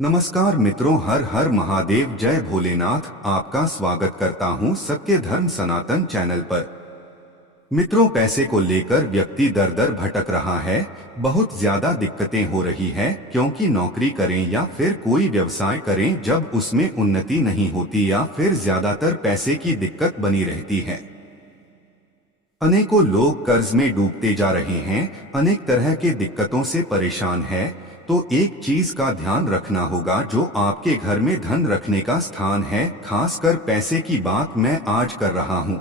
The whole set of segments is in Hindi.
नमस्कार मित्रों, हर हर महादेव, जय भोलेनाथ। आपका स्वागत करता हूं सत्य धर्म सनातन चैनल पर। मित्रों, पैसे को लेकर व्यक्ति दर दर भटक रहा है। बहुत ज्यादा दिक्कतें हो रही है क्योंकि नौकरी करें या फिर कोई व्यवसाय करें, जब उसमें उन्नति नहीं होती या फिर ज्यादातर पैसे की दिक्कत बनी रहती है। अनेकों लोग कर्ज में डूबते जा रहे हैं, अनेक तरह के दिक्कतों से परेशान है। तो एक चीज का ध्यान रखना होगा, जो आपके घर में धन रखने का स्थान है, खासकर पैसे की बात मैं आज कर रहा हूँ।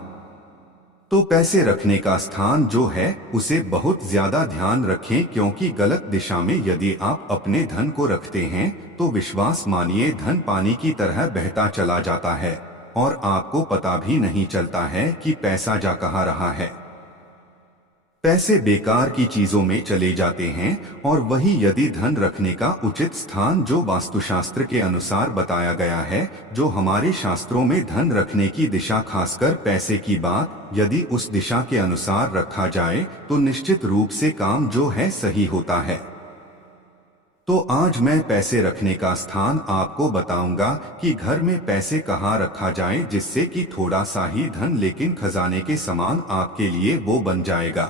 तो पैसे रखने का स्थान जो है उसे बहुत ज्यादा ध्यान रखें, क्योंकि गलत दिशा में यदि आप अपने धन को रखते हैं तो विश्वास मानिए धन पानी की तरह बहता चला जाता है और आपको पता भी नहीं चलता है कि पैसा जा कहाँ रहा है। पैसे बेकार की चीजों में चले जाते हैं, और वही यदि धन रखने का उचित स्थान जो वास्तुशास्त्र के अनुसार बताया गया है, जो हमारे शास्त्रों में धन रखने की दिशा, खासकर पैसे की बात, यदि उस दिशा के अनुसार रखा जाए तो निश्चित रूप से काम जो है सही होता है। तो आज मैं पैसे रखने का स्थान आपको बताऊंगा कि घर में पैसे कहाँ रखा जाए, जिससे कि थोड़ा सा ही धन लेकिन खजाने के समान आपके लिए वो बन जाएगा।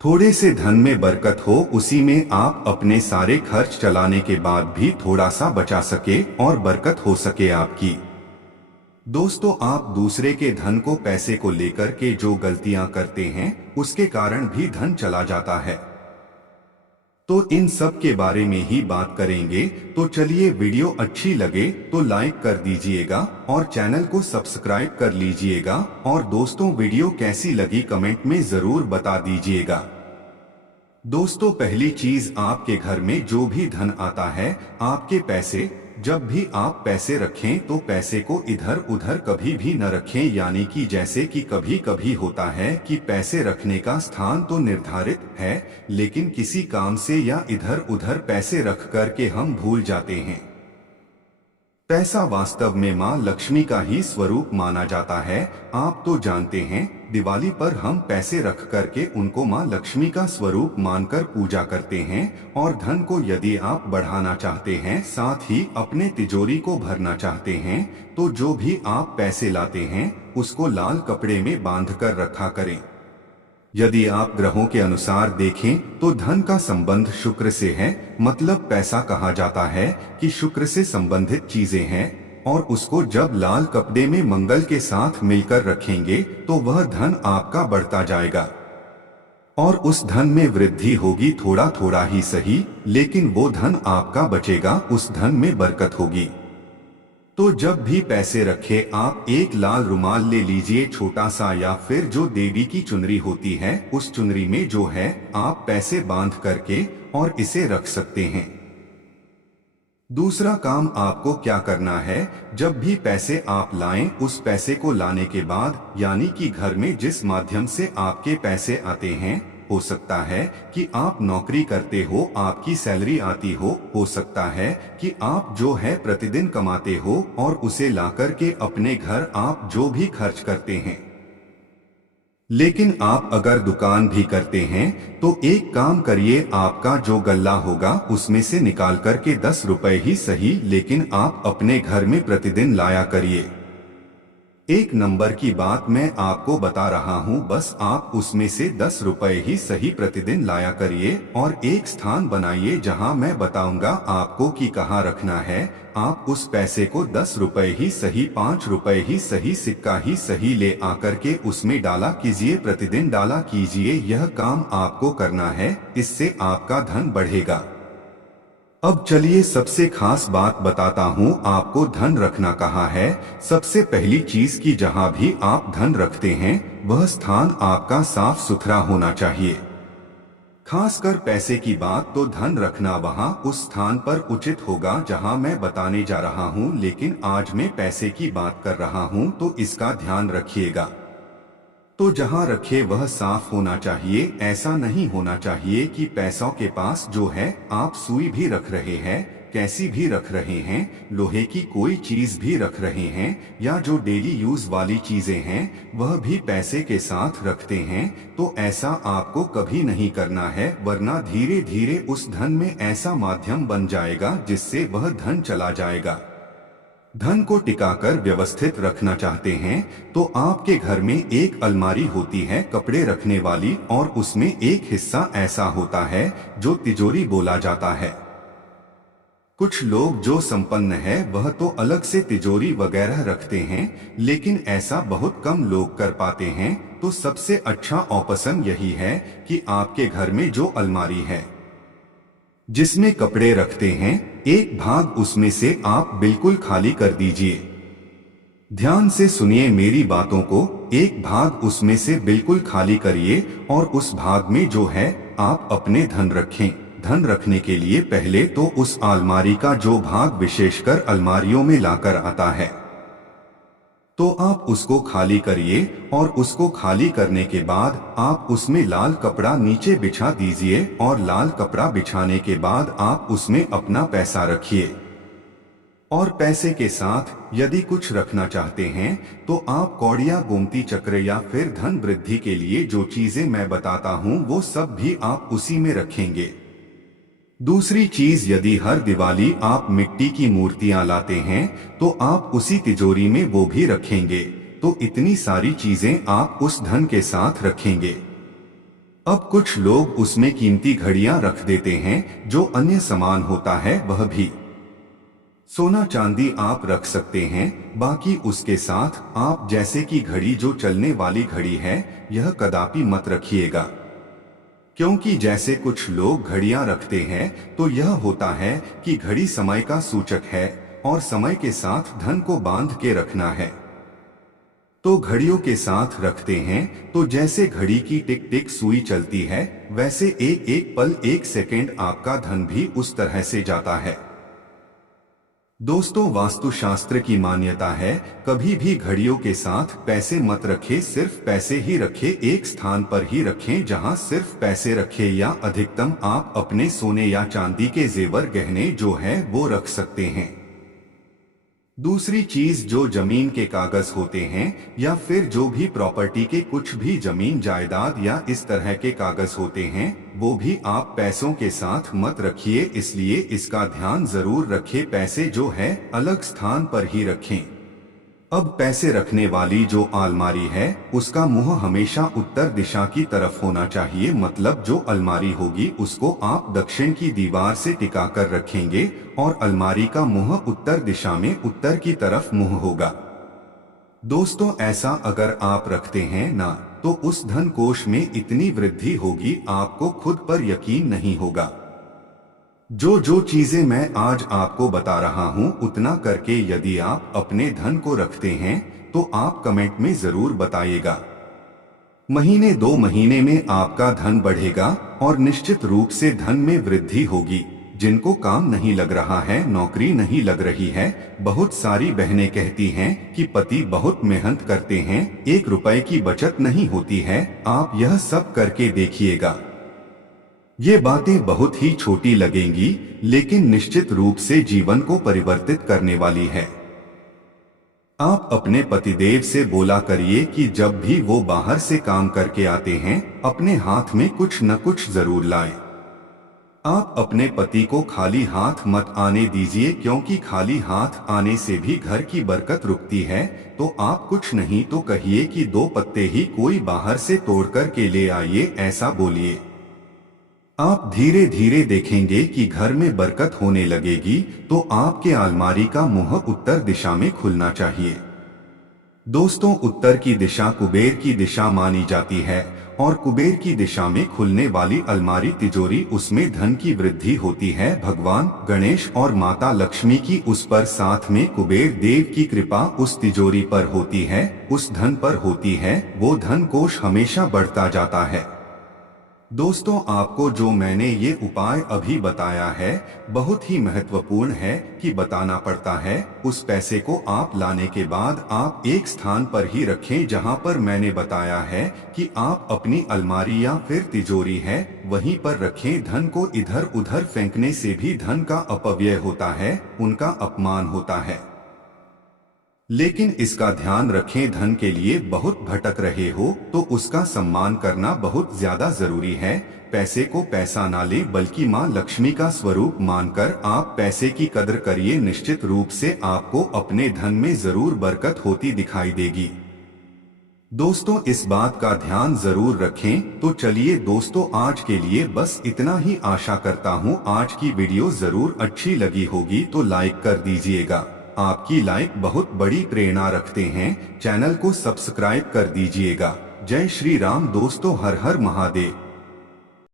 थोड़े से धन में बरकत हो, उसी में आप अपने सारे खर्च चलाने के बाद भी थोड़ा सा बचा सके और बरकत हो सके आपकी। दोस्तों, आप दूसरे के धन को, पैसे को लेकर के जो गलतियां करते हैं उसके कारण भी धन चला जाता है। तो इन सब के बारे में ही बात करेंगे। तो चलिए, वीडियो अच्छी लगे तो लाइक कर दीजिएगा और चैनल को सब्सक्राइब कर लीजिएगा। और दोस्तों, वीडियो कैसी लगी कमेंट में जरूर बता दीजिएगा। दोस्तों, पहली चीज, आपके घर में जो भी धन आता है, आपके पैसे, जब भी आप पैसे रखें तो पैसे को इधर उधर कभी भी न रखें। यानी कि जैसे कि कभी कभी होता है कि पैसे रखने का स्थान तो निर्धारित है, लेकिन किसी काम से या इधर उधर पैसे रख करके हम भूल जाते हैं। पैसा वास्तव में माँ लक्ष्मी का ही स्वरूप माना जाता है। आप तो जानते हैं, दिवाली पर हम पैसे रख करके उनको माँ लक्ष्मी का स्वरूप मानकर पूजा करते हैं। और धन को यदि आप बढ़ाना चाहते हैं, साथ ही अपने तिजोरी को भरना चाहते हैं, तो जो भी आप पैसे लाते हैं उसको लाल कपड़े में बांध कर रखा करें। यदि आप ग्रहों के अनुसार देखें तो धन का संबंध शुक्र से है। मतलब पैसा कहा जाता है कि शुक्र से संबंधित चीजें हैं, और उसको जब लाल कपड़े में मंगल के साथ मिलकर रखेंगे तो वह धन आपका बढ़ता जाएगा और उस धन में वृद्धि होगी। थोड़ा थोड़ा ही सही, लेकिन वो धन आपका बचेगा, उस धन में बरकत होगी। तो जब भी पैसे रखे, आप एक लाल रुमाल ले लीजिए छोटा सा, या फिर जो देवी की चुनरी होती है उस चुनरी में जो है आप पैसे बांध करके और इसे रख सकते हैं। दूसरा काम आपको क्या करना है, जब भी पैसे आप लाएं, उस पैसे को लाने के बाद, यानी कि घर में जिस माध्यम से आपके पैसे आते हैं, हो सकता है कि आप नौकरी करते हो, आपकी सैलरी आती हो सकता है कि आप जो है प्रतिदिन कमाते हो और उसे लाकर के अपने घर आप जो भी खर्च करते हैं। लेकिन आप अगर दुकान भी करते हैं तो एक काम करिए, आपका जो गल्ला होगा उसमें से निकाल करके 10 रुपए ही सही, लेकिन आप अपने घर में प्रतिदिन लाया करिए। एक नंबर की बात मैं आपको बता रहा हूं, बस आप उसमें से 10 रुपए ही सही प्रतिदिन लाया करिए और एक स्थान बनाइए जहां मैं बताऊंगा आपको कि कहां रखना है। आप उस पैसे को 10 रुपए ही सही, 5 रुपए ही सही, सिक्का ही सही ले आकर के उसमें डाला कीजिए, प्रतिदिन डाला कीजिए। यह काम आपको करना है, इससे आपका धन बढ़ेगा। अब चलिए, सबसे खास बात बताता हूँ आपको, धन रखना कहाँ है। सबसे पहली चीज की जहाँ भी आप धन रखते हैं वह स्थान आपका साफ सुथरा होना चाहिए। खासकर पैसे की बात, तो धन रखना वहाँ उस स्थान पर उचित होगा जहाँ मैं बताने जा रहा हूँ, लेकिन आज मैं पैसे की बात कर रहा हूँ तो इसका ध्यान रखिएगा। तो जहां रखे वह साफ होना चाहिए। ऐसा नहीं होना चाहिए कि पैसों के पास जो है आप सुई भी रख रहे हैं, कैसी भी रख रहे हैं, लोहे की कोई चीज भी रख रहे हैं, या जो डेली यूज वाली चीजें हैं वह भी पैसे के साथ रखते हैं, तो ऐसा आपको कभी नहीं करना है, वरना धीरे धीरे उस धन में ऐसा माध्यम बन जाएगा जिससे वह धन चला जाएगा। धन को टिकाकर व्यवस्थित रखना चाहते हैं तो आपके घर में एक अलमारी होती है कपड़े रखने वाली, और उसमें एक हिस्सा ऐसा होता है जो तिजोरी बोला जाता है। कुछ लोग जो संपन्न है वह तो अलग से तिजोरी वगैरह रखते हैं, लेकिन ऐसा बहुत कम लोग कर पाते हैं। तो सबसे अच्छा ऑप्शन यही है कि आपके घर में जो अलमारी है जिसमें कपड़े रखते हैं, एक भाग उसमें से आप बिल्कुल खाली कर दीजिए। ध्यान से सुनिए मेरी बातों को, एक भाग उसमें से बिल्कुल खाली करिए और उस भाग में जो है आप अपने धन रखें। धन रखने के लिए पहले तो उस अलमारी का जो भाग विशेषकर अलमारियों में लाकर आता है तो आप उसको खाली करिए, और उसको खाली करने के बाद आप उसमें लाल कपड़ा नीचे बिछा दीजिए, और लाल कपड़ा बिछाने के बाद आप उसमें अपना पैसा रखिए। और पैसे के साथ यदि कुछ रखना चाहते हैं तो आप कौड़िया, गोमती चक्र या फिर धन वृद्धि के लिए जो चीजें मैं बताता हूँ वो सब भी आप उसी में रखेंगे। दूसरी चीज, यदि हर दिवाली आप मिट्टी की मूर्तियां लाते हैं तो आप उसी तिजोरी में वो भी रखेंगे। तो इतनी सारी चीजें आप उस धन के साथ रखेंगे। अब कुछ लोग उसमें कीमती घड़ियां रख देते हैं, जो अन्य सामान होता है वह भी। सोना चांदी आप रख सकते हैं, बाकी उसके साथ आप जैसे कि घड़ी जो चलने वाली घड़ी है यह कदापि मत रखिएगा, क्योंकि जैसे कुछ लोग घड़ियां रखते हैं तो यह होता है कि घड़ी समय का सूचक है और समय के साथ धन को बांध के रखना है। तो घड़ियों के साथ रखते हैं तो जैसे घड़ी की टिक टिक सुई चलती है वैसे एक एक पल, एक सेकेंड आपका धन भी उस तरह से जाता है। दोस्तों, वास्तुशास्त्र की मान्यता है कभी भी घड़ियों के साथ पैसे मत रखें, सिर्फ पैसे ही रखें, एक स्थान पर ही रखें जहां सिर्फ पैसे रखें, या अधिकतम आप अपने सोने या चांदी के जेवर गहने जो है वो रख सकते हैं। दूसरी चीज, जो जमीन के कागज होते हैं या फिर जो भी प्रॉपर्टी के कुछ भी जमीन जायदाद या इस तरह के कागज होते हैं वो भी आप पैसों के साथ मत रखिए, इसलिए इसका ध्यान जरूर रखें, पैसे जो है अलग स्थान पर ही रखें। अब पैसे रखने वाली जो अलमारी है उसका मुंह हमेशा उत्तर दिशा की तरफ होना चाहिए, मतलब जो अलमारी होगी उसको आप दक्षिण की दीवार से टिका कर रखेंगे और अलमारी का मुंह उत्तर दिशा में उत्तर की तरफ मुंह होगा। दोस्तों, ऐसा अगर आप रखते हैं ना तो उस धन कोष में इतनी वृद्धि होगी आपको खुद पर यकीन नहीं होगा। जो चीजें मैं आज आपको बता रहा हूं उतना करके यदि आप अपने धन को रखते हैं तो आप कमेंट में जरूर बताइएगा। महीने 2 महीने में आपका धन बढ़ेगा और निश्चित रूप से धन में वृद्धि होगी। जिनको काम नहीं लग रहा है, नौकरी नहीं लग रही है, बहुत सारी बहनें कहती हैं कि पति बहुत मेहनत करते हैं, 1 रुपए की बचत नहीं होती है, आप यह सब करके देखिएगा। ये बातें बहुत ही छोटी लगेंगी लेकिन निश्चित रूप से जीवन को परिवर्तित करने वाली है। आप अपने पतिदेव से बोला करिए कि जब भी वो बाहर से काम करके आते हैं अपने हाथ में कुछ न कुछ जरूर लाएं। आप अपने पति को खाली हाथ मत आने दीजिए, क्योंकि खाली हाथ आने से भी घर की बरकत रुकती है। तो आप कुछ नहीं तो कहिए कि 2 पत्ते ही कोई बाहर से तोड़ कर के ले आइए, ऐसा बोलिए। आप धीरे धीरे देखेंगे कि घर में बरकत होने लगेगी। तो आपके अलमारी का मुंह उत्तर दिशा में खुलना चाहिए। दोस्तों, उत्तर की दिशा कुबेर की दिशा मानी जाती है और कुबेर की दिशा में खुलने वाली अलमारी तिजोरी, उसमें धन की वृद्धि होती है। भगवान गणेश और माता लक्ष्मी की उस पर, साथ में कुबेर देव की कृपा उस तिजोरी पर होती है, उस धन पर होती है। वो धन कोष हमेशा बढ़ता जाता है। दोस्तों, आपको जो मैंने ये उपाय अभी बताया है बहुत ही महत्वपूर्ण है कि बताना पड़ता है। उस पैसे को आप लाने के बाद आप एक स्थान पर ही रखें जहां पर मैंने बताया है कि आप अपनी अलमारी या फिर तिजोरी है वहीं पर रखें। धन को इधर उधर फेंकने से भी धन का अपव्यय होता है, उनका अपमान होता है। लेकिन इसका ध्यान रखें, धन के लिए बहुत भटक रहे हो तो उसका सम्मान करना बहुत ज्यादा जरूरी है। पैसे को पैसा ना ले बल्कि माँ लक्ष्मी का स्वरूप मानकर आप पैसे की कदर करिए। निश्चित रूप से आपको अपने धन में जरूर बरकत होती दिखाई देगी। दोस्तों, इस बात का ध्यान जरूर रखें। तो चलिए दोस्तों, आज के लिए बस इतना ही। आशा करता हूँ आज की वीडियो जरूर अच्छी लगी होगी, तो लाइक कर दीजिएगा। आपकी लाइक बहुत बड़ी प्रेरणा रखते हैं। चैनल को सब्सक्राइब कर दीजिएगा। जय श्री राम दोस्तों, हर हर महादेव।